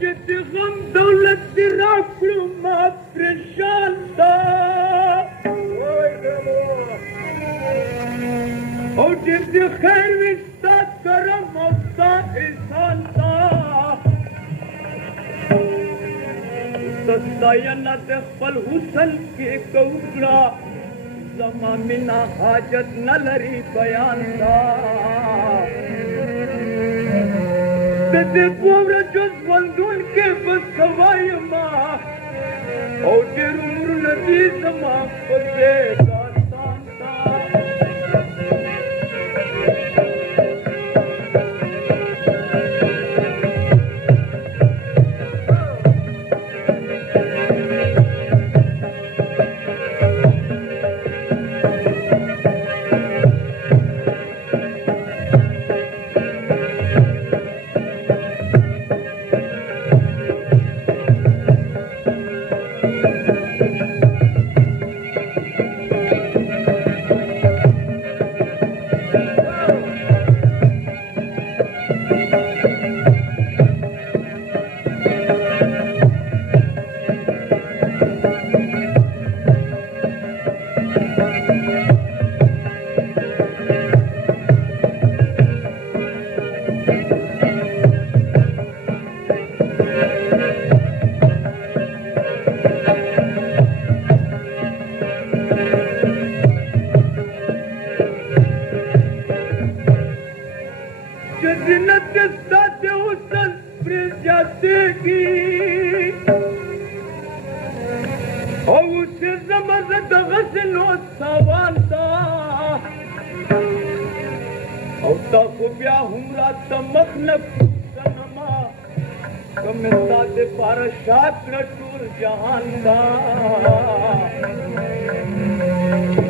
جد غم دولت دي راكلو ما برشان دا او جد خير وستاد کرم اوستا انسان دا سستاینا د خپل حسن کې کوکړه زما منا حاجت نه لري بیان دا د دې پوره جز وندون کې بس وایم او ډېر عمر ندي زما په دې داستان دا جنت ذات حسن برجاتگی او سے زمزد غسل و سوان دا او تا کو بیا ہمرا تمخنف سنما کم ساد پارشات نٹور جہان دا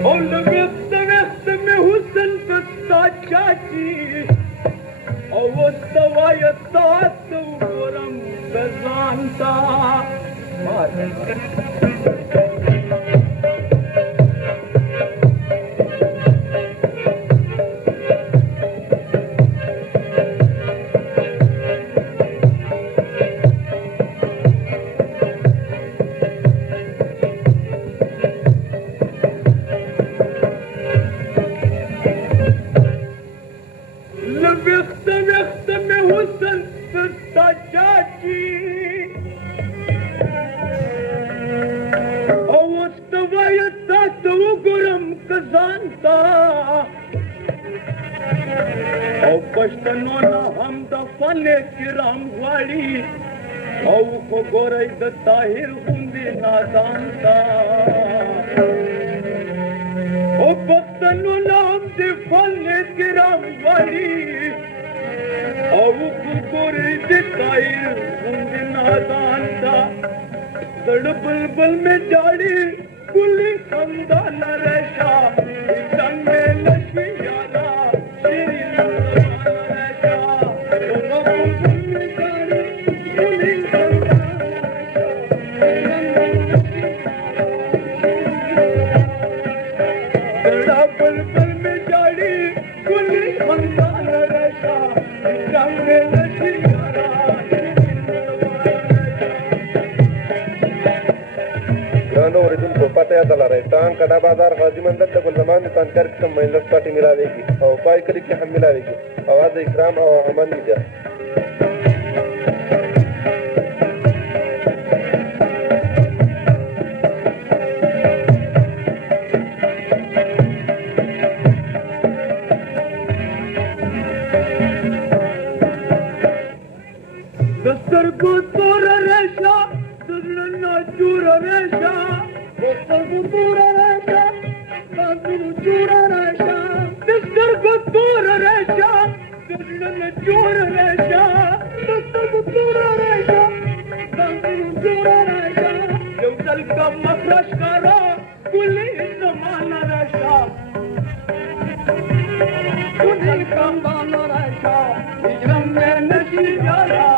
او لگت میں حسن کستا چاچی او استوایت تات وګورم بزان تا وقت میں حسن سستا چاچی او استوایت تات وګورم کزان تا او پښتنو نه هم د فن کرام غواړي او خو ګورئ د طاهر غوندې نادان تا او پښتنو نه هم د فن کرام غواړي او ګورئ د طاهر غوندې نادان تا زړه بلبل میں جاړي ګلې خندا لره شا څنګه مې لشي یادا पता याद लगे टांग कटा बाजार गाजी मंदिर तक जमान दुकानदार की महिला पार्टी मिलावेगी और उपाय करी कि हम मिलावेगी आवाज इकराम और अमन मीडिया दस्तर को तोर रेशा दुल्हन चूर रेशा दस्तर को तोर रेशा चूर रेशा दस्तर को तोर रेशा दुल्हन चूर रेशा दस्तर को तोर रेशा चूर रेशा जल का मखरश करो कुली जमान रेशा कुली का मान रेशा इजरम में नशी जाला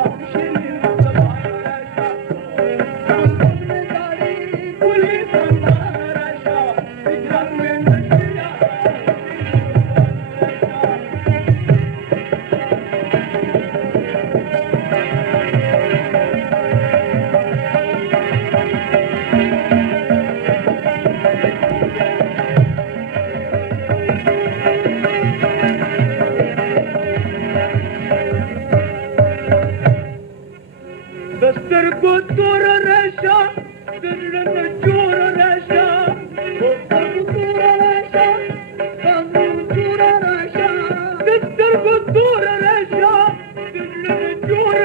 سترګو تور راشه د زړه نه جوړ راشه د سترګو تور راشه د زړه نه جوړ راشه د سترګو تور راشه د زړه نه جوړ